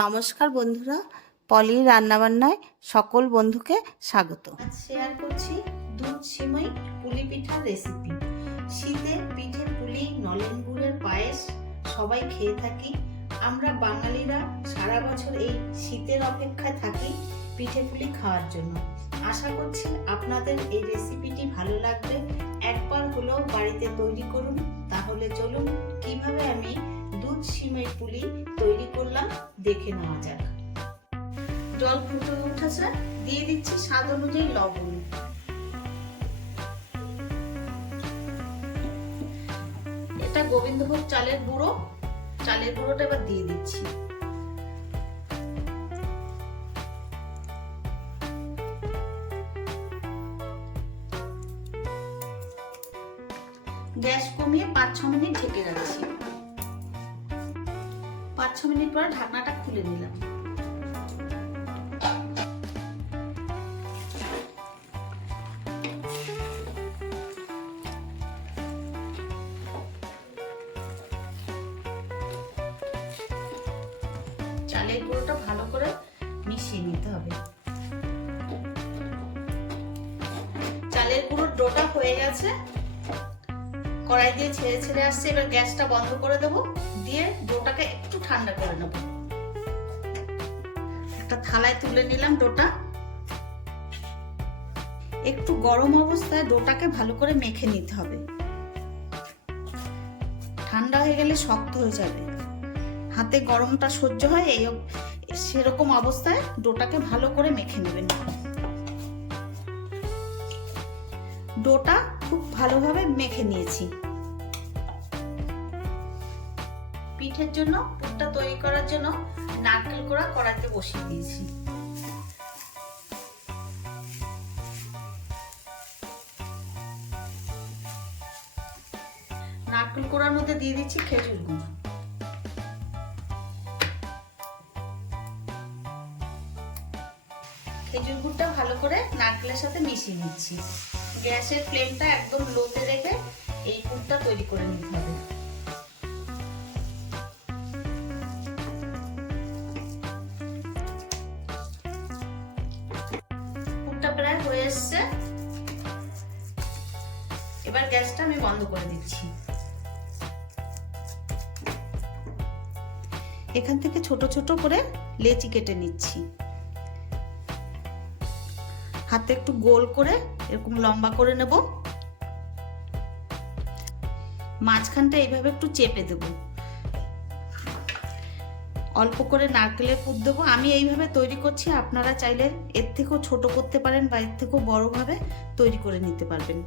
নমস্কার বন্ধুরা, পলির রান্নাবান্নায় সকল বন্ধুকে স্বাগত। আজ শেয়ার করছি দুধ সিমই পুলি পিঠার রেসিপি। শীতে পিঠে পুলি, নলেন গুড়ের পায়েস সবাই খেয়ে থাকি। আমরা বাঙালিরা সারা বছর এই শীতের অপেক্ষায় থাকি পিঠে পুলি খাওয়ার জন্য। আশা করছি আপনাদের এই রেসিপিটি ভালো লাগবে। একবার হলেও বাড়িতে তৈরি করুন। তাহলে চলুন কিভাবে আমি দুধ সিমই পুলি তৈরি করলাম দেখে নেওয়া যাক। জল ফুটে উঠেছে, দিয়ে দিচ্ছি স্বাদ অনুযায়ী লবণ। এটা গোবিন্দভোগ চালের গুঁড়ো, চালের গুঁড়োটা এবার দিয়ে দিচ্ছি। গ্যাস কমিয়ে 5-6 মিনিট ঢেকে রাখছি। 5-6 মিনিট পর ঢাকনাটা খুলে নিলাম। চালের গুঁড়োটা ভালো করে মিশিয়ে নিতে হবে। চালের গুঁড়োর ডোটা হয়ে গেছে, কড়াই দিয়ে ছেড়ে ছেড়ে আসছে। এবার গ্যাসটা বন্ধ করে দেবো, দিয়ে ডোটাকে একটু ঠান্ডা করে নেব। একটা থালায় তুলে নিলাম ডোটা। একটু গরম অবস্থায় ডোটাকে ভালো করে মেখে নিতে হবে। ঠান্ডা হয়ে গেলে শক্ত হয়ে যাবে, হাতে গরমটা সহ্য হয় এই সেরকম অবস্থায় ডোটাকে ভালো করে মেখে নেবেন। ডোটা খুব ভালোভাবে মেখে নিয়েছি। পিঠের জন্য পুরটা তৈরি করার জন্য নারকেল কোড়া কড়াইতে বসিয়ে দিয়েছি। নারকেল কোড়ার মধ্যে দিয়ে দিচ্ছি খেজুর গুড়। খেজুর গুড়টা ভালো করে নারকেলের সাথে মিশিয়ে নিচ্ছি। গ্যাসের ফ্লেমটা একদম লোতে রেখে এই পুরটা তৈরি করে নিতে হবে। পুরটা প্রায় হয়ে এসছে, এবার গ্যাসটা আমি বন্ধ করে দিচ্ছি। এখান থেকে ছোট ছোট করে লেচি কেটে নিচ্ছি। হাতে একটু গোল করে এরকম লম্বা করে নেব। মাঝখানটা এইভাবে একটু চেপে দেব। অল্প করে নারকেলের পুর দেবো। আমি এইভাবে তৈরি করছি, আপনারা চাইলে এর থেকেও ছোট করতে পারেন বা এর থেকেও বড়ভাবে তৈরি করে নিতে পারবেন।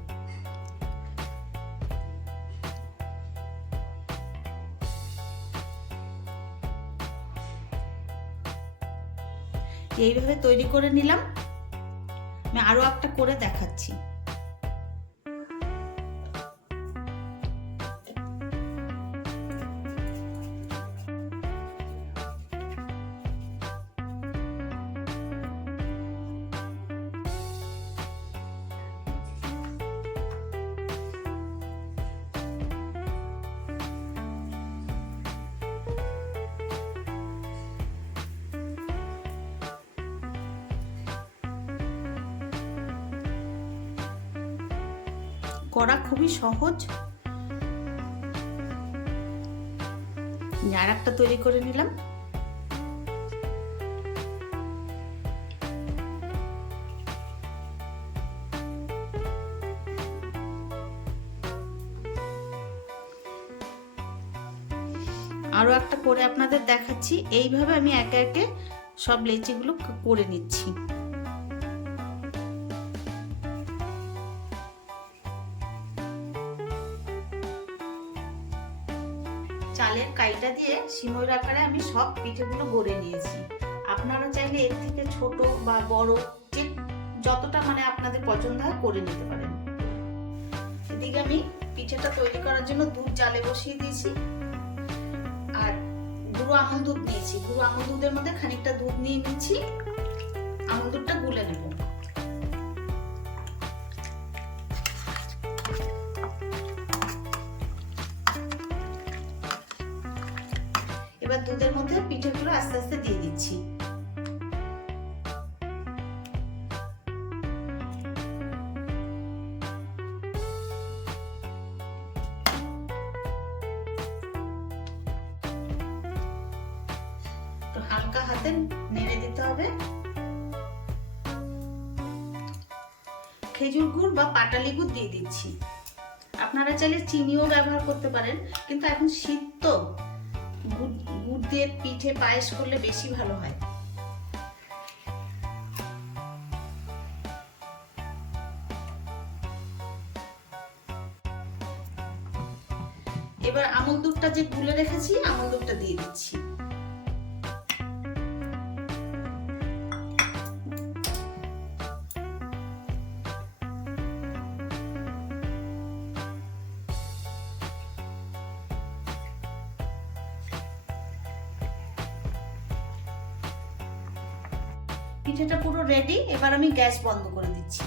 এইভাবে তৈরি করে নিলাম। আমি আরো একটা করে দেখাচ্ছি। করা খুবই সহজ। আর একটা তৈরি করে নিলাম। আরো একটা করে আপনাদের দেখাচ্ছি। এইভাবে আমি একে একে সব লেচিগুলো করে নিচ্ছি। চালের কাইটা দিয়ে সিমইর আকারে আমি সব পিঠেগুলো গড়ে নিয়েছি। আপনারা চাইলে এর থেকে ছোট বা বড় যে যতটা আপনাদের পছন্দ হয় করে নিতে পারেন। এদিকে আমি পিঠেটা তৈরি করার জন্য দুধ জালে বসিয়ে দিয়েছি। আর গুঁড়ো আমন্ড দুধ নিয়েছি। গুঁড়ো আমন্ড দুধের মধ্যে খানিকটা দুধ নিয়ে নিচ্ছি। আমন্ড দুধটা গুলে নেব। এবার দুধের মধ্যে পিঠেগুলো আস্তে আস্তে দিয়ে দিচ্ছি। তো হালকা হাতে নেড়ে দিতে হবে। খেজুর গুড় বা পাটালি গুড় দিয়ে দিচ্ছি। আপনারা চাইলে চিনিও ব্যবহার করতে পারেন, কিন্তু এখন শীত তো গুড় দিয়ে পিঠে পায়েস করলে বেশি ভালো হয়। এবার আমল দুধটা যে গুলে রেখেছি, আমল দুধটা দিয়ে দিচ্ছি। পিঠেটা পুরো রেডি। এবার আমি গ্যাস বন্ধ করে দিচ্ছি।